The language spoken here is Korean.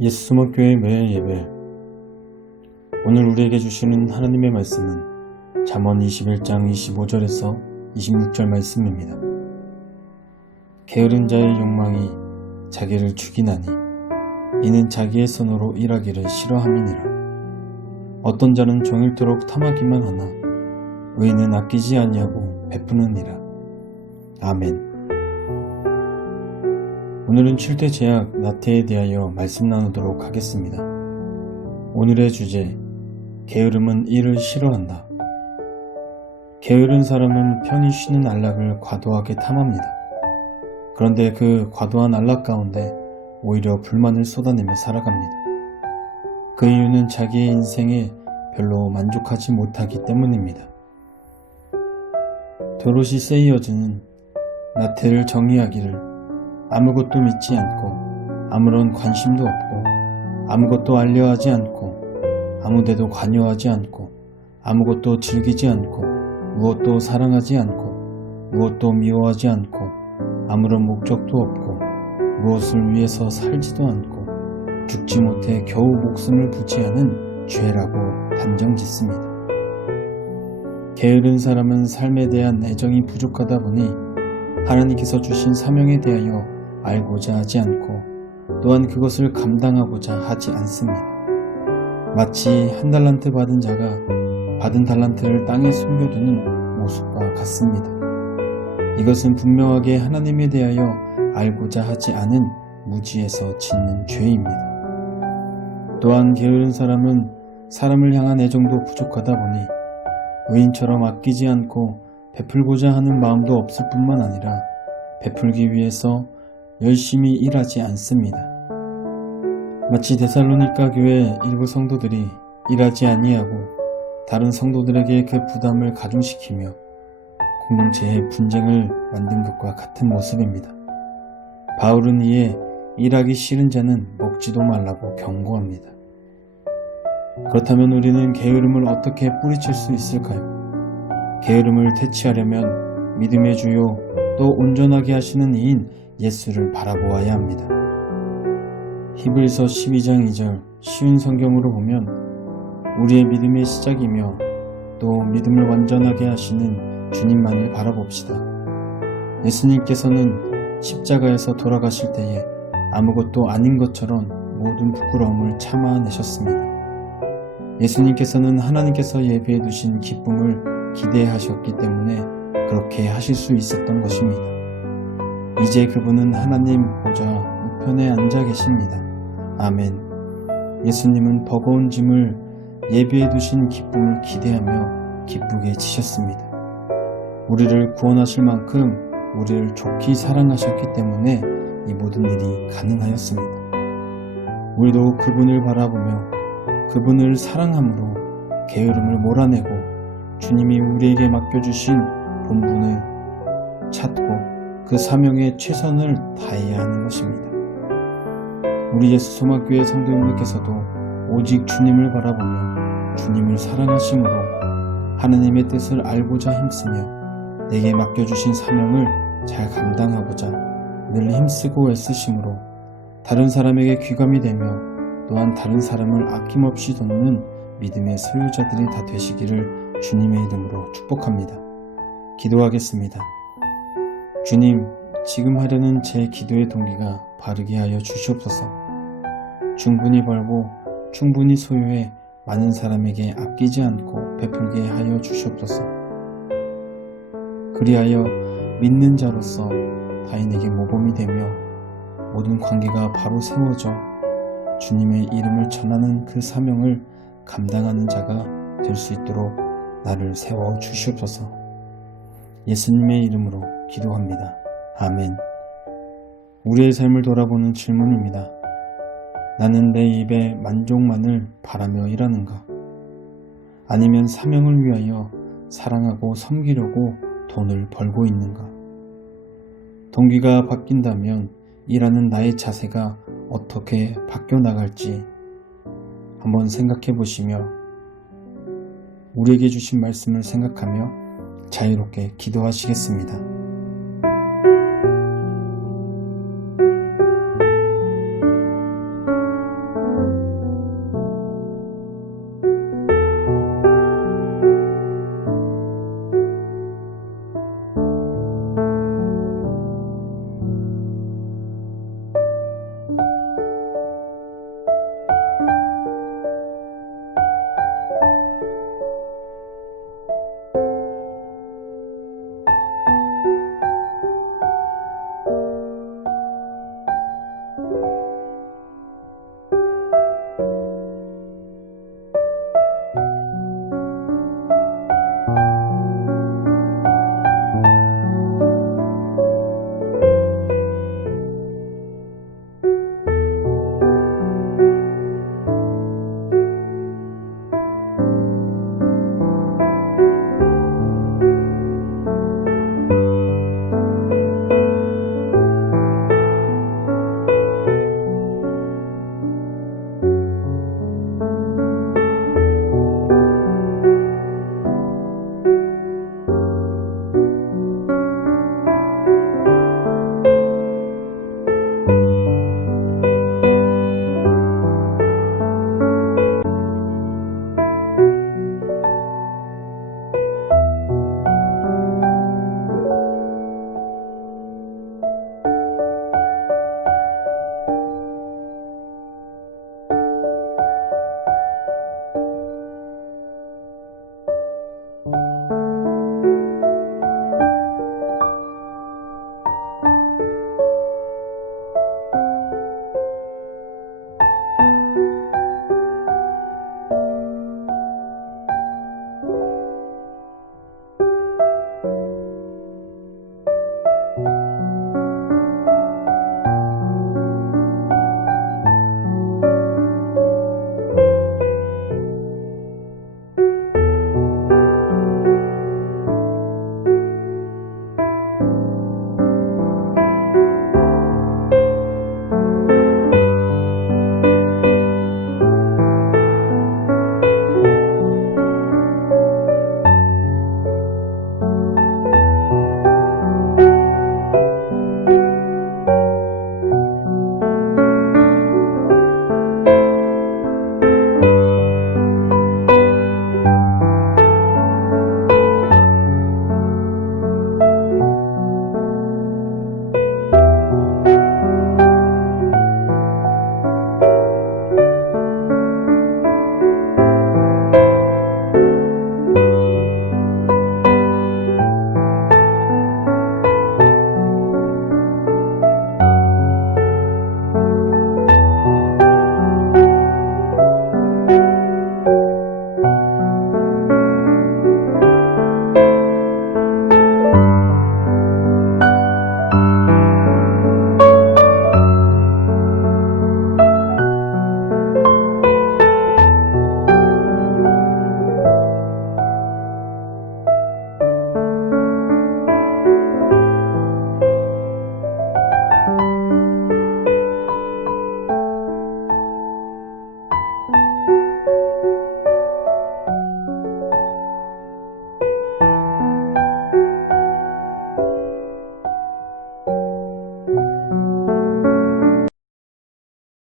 예수소망교회 매일 예배. 오늘 우리에게 주시는 하나님의 말씀은 잠언 21장 25절에서 26절 말씀입니다. 게으른 자의 욕망이 자기를 죽이나니 이는 자기의 손으로 일하기를 싫어함이니라. 어떤 자는 종일토록 탐하기만 하나 의인은 아끼지 아니하고 베푸느니라. 아멘. 오늘은 칠퇴제약 나태에 대하여 말씀 나누도록 하겠습니다. 오늘의 주제, 게으름은 일을 싫어한다. 게으른 사람은 편히 쉬는 안락을 과도하게 탐합니다. 그런데 그 과도한 안락 가운데 오히려 불만을 쏟아내며 살아갑니다. 그 이유는 자기의 인생에 별로 만족하지 못하기 때문입니다. 도로시 세이어즈는 나태를 정의하기를 아무것도 믿지 않고 아무런 관심도 없고 아무것도 알려하지 않고 아무데도 관여하지 않고 아무것도 즐기지 않고 무엇도 사랑하지 않고 무엇도 미워하지 않고 아무런 목적도 없고 무엇을 위해서 살지도 않고 죽지 못해 겨우 목숨을 부지하는 죄라고 단정짓습니다. 게으른 사람은 삶에 대한 애정이 부족하다 보니 하나님께서 주신 사명에 대하여 알고자 하지 않고 또한 그것을 감당하고자 하지 않습니다. 마치 한 달란트 받은 자가 받은 달란트를 땅에 숨겨두는 모습과 같습니다. 이것은 분명하게 하나님에 대하여 알고자 하지 않은 무지에서 짓는 죄입니다. 또한 게으른 사람은 사람을 향한 애정도 부족하다 보니 의인처럼 아끼지 않고 베풀고자 하는 마음도 없을 뿐만 아니라 베풀기 위해서 열심히 일하지 않습니다. 마치 데살로니가 교회 일부 성도들이 일하지 아니하고 다른 성도들에게 그 부담을 가중시키며 공동체의 분쟁을 만든 것과 같은 모습입니다. 바울은 이에 일하기 싫은 자는 먹지도 말라고 경고합니다. 그렇다면 우리는 게으름을 어떻게 뿌리칠 수 있을까요? 게으름을 퇴치하려면 믿음의 주요 또 온전하게 하시는 이인 예수를 바라보아야 합니다. 히브리서 12장 2절 쉬운 성경으로 보면 우리의 믿음의 시작이며 또 믿음을 완전하게 하시는 주님만을 바라봅시다. 예수님께서는 십자가에서 돌아가실 때에 아무것도 아닌 것처럼 모든 부끄러움을 참아내셨습니다. 예수님께서는 하나님께서 예비해 두신 기쁨을 기대하셨기 때문에 그렇게 하실 수 있었던 것입니다. 이제 그분은 하나님 보좌 우편에 앉아 계십니다. 아멘. 예수님은 버거운 짐을 예비해 두신 기쁨을 기대하며 기쁘게 지셨습니다. 우리를 구원하실 만큼 우리를 좋게 사랑하셨기 때문에 이 모든 일이 가능하였습니다. 우리도 그분을 바라보며 그분을 사랑함으로 게으름을 몰아내고 주님이 우리에게 맡겨주신 본분을 찾고 그 사명에 최선을 다해야 하는 것입니다. 우리 예수소망교회 성도님들께서도 오직 주님을 바라보며 주님을 사랑하심으로 하나님의 뜻을 알고자 힘쓰며 내게 맡겨주신 사명을 잘 감당하고자 늘 힘쓰고 애쓰심으로 다른 사람에게 귀감이 되며 또한 다른 사람을 아낌없이 돕는 믿음의 소유자들이 다 되시기를 주님의 이름으로 축복합니다. 기도하겠습니다. 주님, 지금 하려는 제 기도의 동기가 바르게 하여 주시옵소서. 충분히 벌고 충분히 소유해 많은 사람에게 아끼지 않고 베풀게 하여 주시옵소서. 그리하여 믿는 자로서 타인에게 모범이 되며 모든 관계가 바로 세워져 주님의 이름을 전하는 그 사명을 감당하는 자가 될 수 있도록 나를 세워 주시옵소서. 예수님의 이름으로 기도합니다. 아멘. 우리의 삶을 돌아보는 질문입니다. 나는 내 입에 만족만을 바라며 일하는가? 아니면 사명을 위하여 사랑하고 섬기려고 돈을 벌고 있는가? 동기가 바뀐다면 일하는 나의 자세가 어떻게 바뀌어 나갈지 한번 생각해 보시며 우리에게 주신 말씀을 생각하며 자유롭게 기도하시겠습니다.